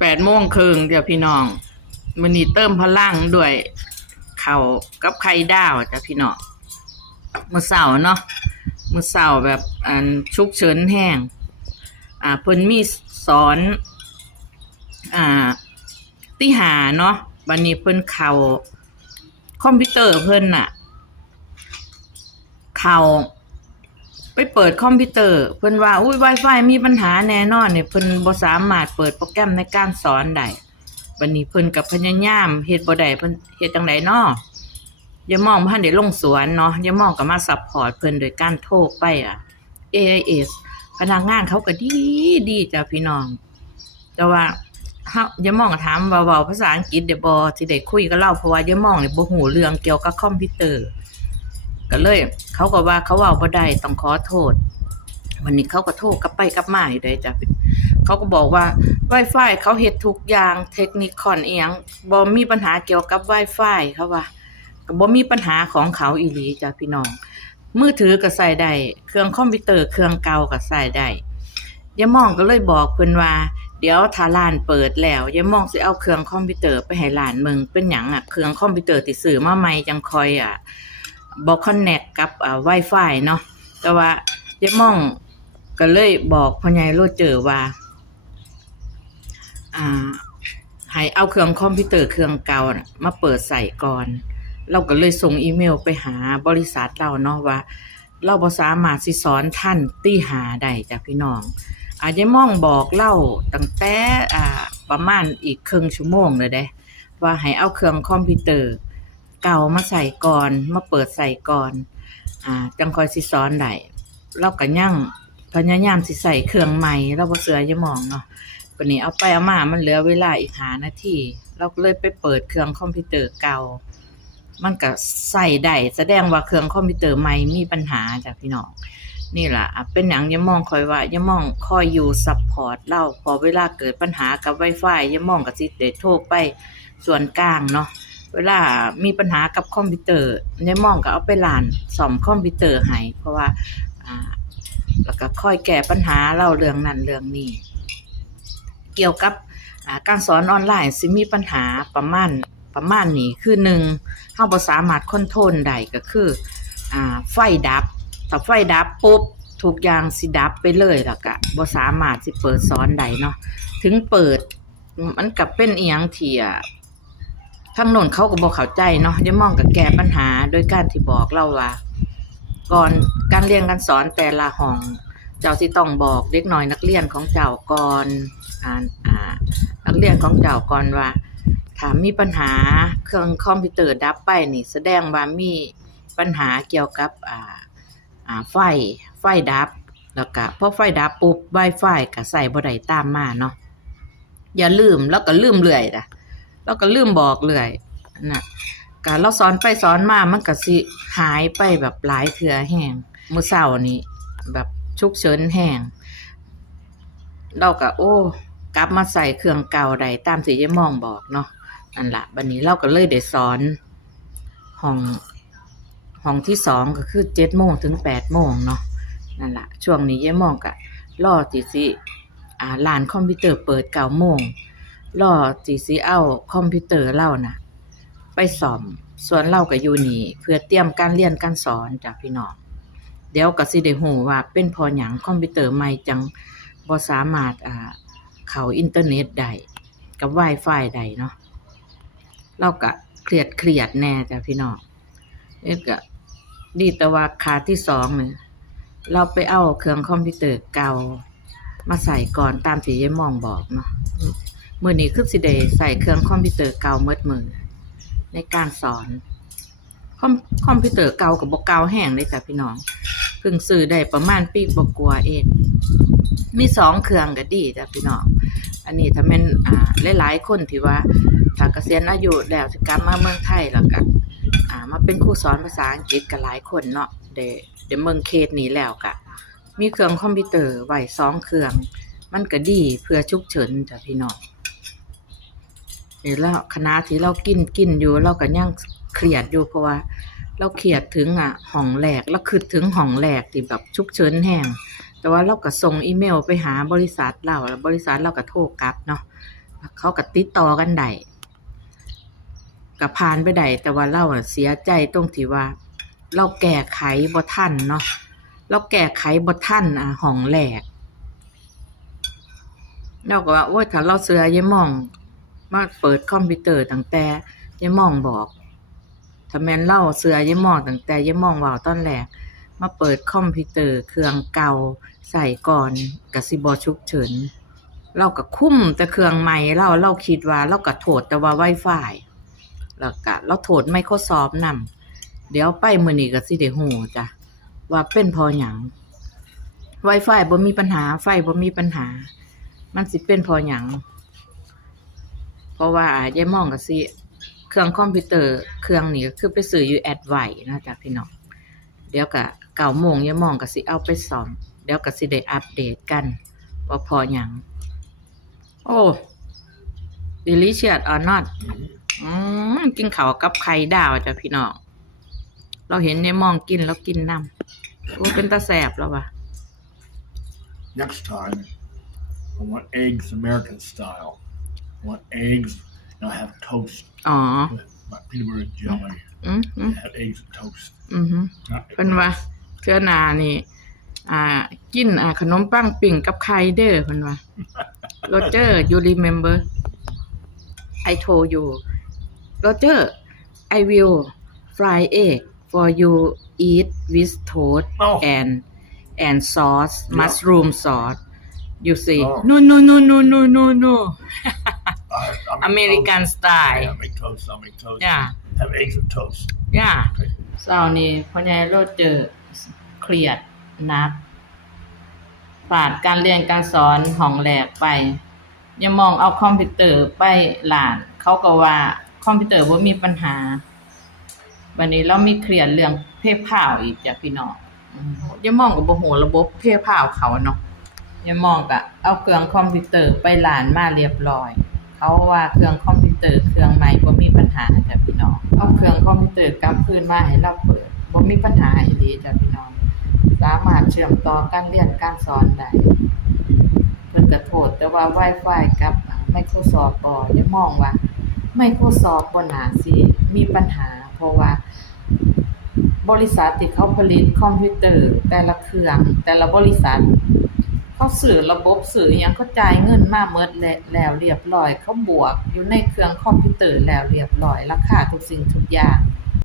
แปดโมงครึ่งเดี๋ยวพี่น้องมันนี้เติมพลังด้วยเข้ากับไข่ดาวจ้ะพี่น้องมือเช้าเนาะมือเช้าแบบอันชุกเฉินแห้งอ่าเพิ่นมีสอนอ่าติหาเนาะบัดนี้เพิ่นเข้าคอมพิวเตอร์เพิ่นน่ะ เข้า ไปเปิดคอมพิวเตอร์ เพิ่นว่า อุ้ย Wi-Fi มีปัญหาแน่นอนเนี่ยเพิ่นบ่สามารถเปิดโปรแกรมในการสอนได้บัดนี้เพิ่นก็พยายามเฮ็ดบ่ได้เพิ่นเฮ็ดจังไดเนาะอย่ามองบ่ทันได้ลงสวนเนาะอย่ามองก็มาซัพพอร์ตเพิ่นโดยการโทรไปอะ AIS พนักงานเขาก็ดีดีจ้ะพี่น้อง แต่ว่าเฮาอย่ามองถามว่าเว้าภาษาอังกฤษได้บ่สิได้คุยกับเราเพราะว่าอย่ามองเนี่ยบ่ฮู้เรื่องเกี่ยวกับคอมพิวเตอร์ ก็เลย เขาก็ว่าเขาเว่าบ่ได้ต้องขอโทษ วันนี้เขาก็โทษกลับไปกลับมาอยู่ได้จ้ะเขาก็บอกว่า Wi-Fi เขาเฮ็ดทุกอย่างเทคนิคคอนเอียงบ่มีปัญหาเกี่ยวกับ Wi-Fi เขาว่าบ่มีปัญหาของเขาอีหลีจ้ะพี่น้องมือถือก็ใส่ได้เครื่องคอมพิวเตอร์เครื่องเก่าก็ใส่ได้ยายมองก็เลยบอกเพิ่นว่า เดี๋ยวถ้าร้านเปิดแล้วยายมองสิเอาเครื่องคอมพิวเตอร์ไปให้ร้านมึงเป็นหยังอะเครื่องคอมพิวเตอร์ที่ซื้อมาใหม่จังคอยอะ บ่คอนเนคกับอ่า Wi-Fi เนาะแต่ว่าเจ๊ม่องก็เลยบอกพ่อใหญ่โรเจอร์ว่า อ่าให้เอาเครื่องคอมพิวเตอร์เครื่องเก่านะมาเปิดใส่ก่อน เราก็เลยส่งอีเมลไปหาบริษัทเราเนาะว่า เราบ่สามาสิสอนท่านตี้หาได้จ้ะพี่น้อง อาจจะม่องบอกเล่าตั้งแต่อ่าประมาณอีกครึ่งชั่วโมงเลยเด้ว่าให้เอาเครื่องคอมพิวเตอร์ เก่ามาใส่ก่อน มาเปิดใส่ก่อน อ่า จังคอยสิสอนได้เราก็ยังพยายามสิใส่เครื่องใหม่เราบ่เสืออย่ามองเนาะวันนี้เอาไปเอามามันเหลือเวลาอีกหานาทีเราก็เลยไปเปิดเครื่องคอมพิวเตอร์เก่า มันก็ใส่ได้แสดงว่าเครื่องคอมพิวเตอร์ใหม่มีปัญหาจ้ะพี่น้องนี่ล่ะอะเป็นหยังย่ามองคอยว่าย่ามองคอยอยู่ซัพพอร์ตเราพอเวลาเกิดปัญหากับ Wi-Fi ย่ามองก็สิได้โทรไปส่วนกลางเนาะ เวลามีปัญหากับคอมพิวเตอร์ยายมองก็เอาไปลานซ่อมคอมพิวเตอร์ให้เพราะว่าแล้วก็ค่อยแก้ปัญหาเล่าเรื่องนั้นเรื่องนี้ เกี่ยวกับการสอนออนไลน์สิมีปัญหาประมาณประมาณนี้คือหนึ่งเฮาบ่สามารถคอนโทรลได้ก็คืออไฟดับถ้าไฟดับปุ๊บทุกอย่างสิดับไปเลยแล้วก็บ่สามารถสิเปิดสอนได้เนาะถึงเปิดมันก็เป็นเอียังที่อะ ทางโน้นเขาก็บอกเข้าใจเนาะยายมองกับแก้ปัญหาโดยการที่บอกเราว่าก่อนการเรียนการสอนแต่ละห้อง เจ้าสิต้องบอกเด็กน้อยนักเรียนของเจ้าก่อนอ่าอ่านักเรียนของเจ้าก่อนว่าถ้ามีปัญหาเครื่องคอมพิวเตอร์ดับไปนี่ แสดงว่ามีปัญหาเกี่ยวกับอ่าอ่าไฟไฟดับ แล้วก็พอไฟดับปุ๊บ Wi-Fi ก็ใส่บ่ได้ตามมาเนาะอย่าลืมแล้วก็ลืมเรื่อยล่ะ เราก็ลืมบอกเลยน่ะการเราสอนไปสอนมามันก็สิหายไปแบบหลายเถื่อแห้งมื้อเช้านี้แบบชุกเฉินแห้งเราก็โอ้ กลับมาใส่เครื่องเก่าใดตามที่ยายมองบอกเนาะนั่นละบัดนี้เราก็เลยได้สอนห้องห้องที่สองก็คือเจ็ดโมงถึงแปดโมงเนาะนั่นละช่วงนี้ยายมองก็รอสิสิอ่าลานคอมพิวเตอร์เปิดเก้าโมง รอจีซีเอาคอมพิวเตอร์เล่านะไปสอมส่วนเล่ากับยูนี่เพื่อเตรียมการเรียนการสอนจากพี่น้องเดี๋ยวก็สิได้หูว่าเป็นพอหยังคอมพิวเตอร์ใหม่จังบ่สามารถอ่าเข้าอินเทอร์เน็ตได้กับ Wi-Fi ได้เนาะเราก็เครียดเครียดแน่จ้ะพี่น้องนี่ก็ดีแต่ว่าขาที่สองเนี่ยเราไปเอาเครื่องคอมพิวเตอร์เก่า มาใส่ก่อนตามที่ยายมองบอกเนาะ มื่อนี้คือสิได้ใส่เครื่องคอมพิวเตอร์เก่าเมดมือ ในการสอน คอมคอมพิวเตอร์เก่ากับบกเก่าแห้งเลยจ้ะพี่น้องเพิ่งซื้อได้ประมาณปีบกกว่าเอง มีสองเครื่องก็ดีจ้ะพี่น้องอันนี้ถ้าแม่นอ่าหลายๆคนที่ว่าถ้าเกษียณอายุแล้วสิกลับมาเมืองไทยแล้วก็อ่ามาเป็นครูสอนภาษาอังกฤษกันหลายคนเนาะเดเดเมืองเคสนี้แล้วก็มีเครื่องคอมพิวเตอร์ไว้สองเครื่อง มันก็ดีเพื่อฉุกเฉินจ้ะพี่น้อง นี่แล้วคณะที่เรากินกินอยู่เราก็ยังเครียดอยู่เพราะว่า เราเครียดถึงอะห้องแรกเราคิดถึงห้องแรกที่แบบฉุกเฉินแห้งแต่ว่าเราก็ส่งอีเมลไปหาบริษัทเราแล้วบริษัทเราก็โทรกลับเนาะเขาก็ติดต่อกันได้ก็ผ่านไปได้แต่ว่าเราอะเสียใจตรงที่ว่า เราแก้ไขบ่ทันเนาะเราแก้ไขบ่ทันอะห้องแรกเราก็ว่าโอ้ยถ้าเราเสือยายมอง มาเปิดคอมพิวเตอร์ตั้งแต่ยายหมองบอกถ้าแมนเล่าเสือยายหมองตั้งแต่ยายหมองว้าตอนแรกมาเปิดคอมพิวเตอร์เครื่องเก่าใส่ก่อนกสิบ่ฉุกเฉินเราก็คุ้มแต่เครื่องใหม่เราเราคิดว่าเราก็โทษแต่ว่า Wi-Fi แล้วก็เราโทษ Microsoft นำเดี๋ยวไปมือนี้ก็สิได้ฮู้จ้ะว่าเป็นพอหยัง Wi-Fi บ่มีปัญหาไฟบ่มีปัญหา มันสิเป็นพอหยัง เพราะว่ายายมองก็สิเครื่องคอมพิวเตอร์เครื่องนี้ก็คือไปซื้ออยู่แอดไวนะจ๊ะพี่น้องเดี๋ยวก็เก้าโมงยายมองก็สิเอาไปซ่อมเดี๋ยวก็สิได้อัปเดตกัน ว่าพอหยังโอ้ delicious or not อืมกินข้ากับไข่ดาวจ้ะพี่น้องเราเห็นในมองกินแล้วกินน้ำโอ้เป็นตาแสบแล้ววะ Next time, I want eggs American style. I want eggs, and I have toast อ๋อ with my peanut butter and jelly. อืมอืม I have eggs and toast. อือฮึ Not เพิ่นว่าเทื่อหนานี่ อ่า กินอ่าขนมปังปิ่งกับไข่เด้อเพิ่นว่าโรเจอร์ you remember I told you Roger I will fry egg for you eat with toast Oh. and and sauce mushroom sauce you say Oh. no no no no no no no I, I'll make American toast. style Yeah, I'll make toast. I'll make toast. Yeah. Have eggs and toast. ย่าเช้านี้พ่อใหญ่โรเจอร์เครียดหนักปาดการเรียนการสอนห้องแรกไป อย่ามองเอาคอมพิวเตอร์ไปหลาน เขาก็ว่าคอมพิวเตอร์บ่มีปัญหา วันนี้เรามีเครียดเรื่องเพย์พาวอีกจ้ะพี่น้องอืมอย่ามองก็บ่ฮู้ระบบเพย์พาวเขาเนาะอย่ามองก็เอาเครื่องคอมพิวเตอร์ไปหลานมาเรียบร้อย เขาว่าเครื่องคอมพิวเตอร์เครื่องใหม่บ่มีปัญหาจ้ะพี่น้องเอาเครื่องคอมพิวเตอร์กลับคืนมาให้เราเปิดบ่มีปัญหาอีหลีจ้ะพี่น้องสามารถเชื่อมต่อการเรียนการสอนได้เพิ่นก็โทษแต่ว่า Wi-Fi กับ Microsoft บ่อย่ามองว่า Microsoft บ่น่าสิมีปัญหา เพราะว่า บริษัทที่เขาผลิตคอมพิวเตอร์ แต่ละเครื่องแต่ละบริษัท เขาสื่อระบบสื่อหยังเขาจ่ายเงินมาเมิดแลแล้วเรียบร้อย เขาบวกอยู่ในเครื่องคอมพิวเตอร์แล้วเรียบร้อย ราคาทุกสิ่งทุกอย่าง